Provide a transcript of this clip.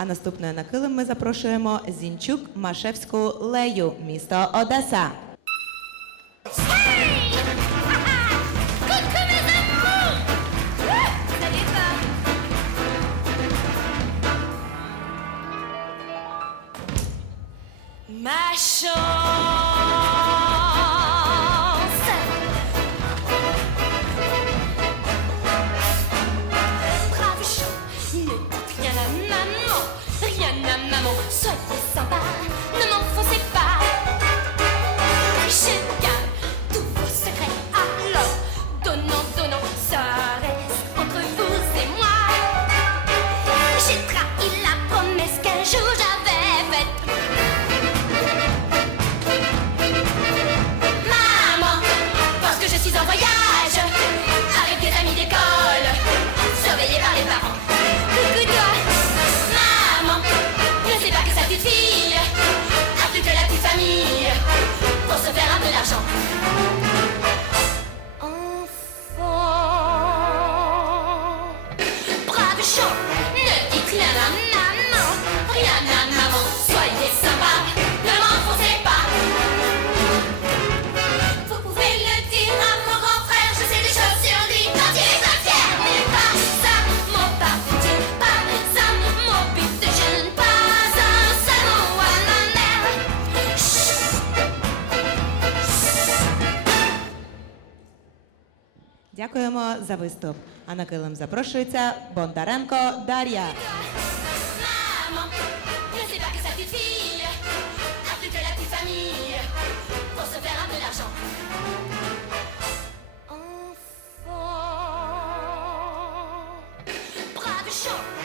А наступною на килим ми запрошуємо Зінчук Машевську лею, місто Одеса. Mash 쇼! 널 잊지 않 아, 난 너. 야, 나. Дякуємо за виступ. А на килим запрошується Бондаренко Дар'я. Enfant, brave et chaud.